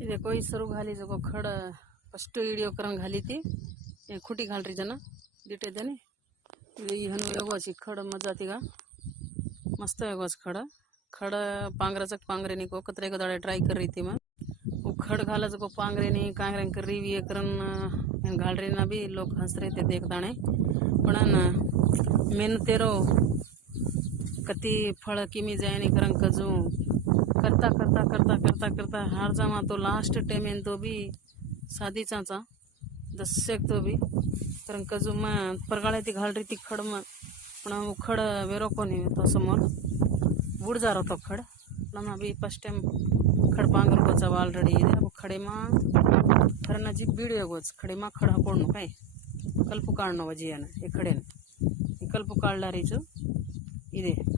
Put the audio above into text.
इधे कोई सरू घाली जो खड़ फस्ट वीडियो करन घाली थी खुटी घाल रही जना दिटे देने ये हनु एगोची खड़ मजा तिगा मस्त एगोच खड़ पांगराच पांगरेनी को कतरे दाड़े ट्राई कर रही थी मैं वो खड़ घाला जो पांगरेनी कांगरे कर रही ये करन घाल रही ना भी लोग हंस रहे थे देख दाने पण मेन तेरो कति फळ किमी जाए नहीं करन कजू करता करता करता करता करता हार जामा तो लास्ट टाइम इन तो भी शादी चाचा दशक तो भी कारण कजू मैं परगाळे ती घाल रही थी खड़ में पण खड़ वेरो कोनी तो समोर बुड जा रहा तो खड़ पण अभी फर्स्ट टाइम खड़ पांगर को जब ऑलरेडी ಇದೆ अब खड़े में खड़ नजीक वीडियो गोच खड़े में खड़ हाकोण काय कल्पू काढणं वजियाने हे खडे कल्पू काढला रीचू ಇದೆ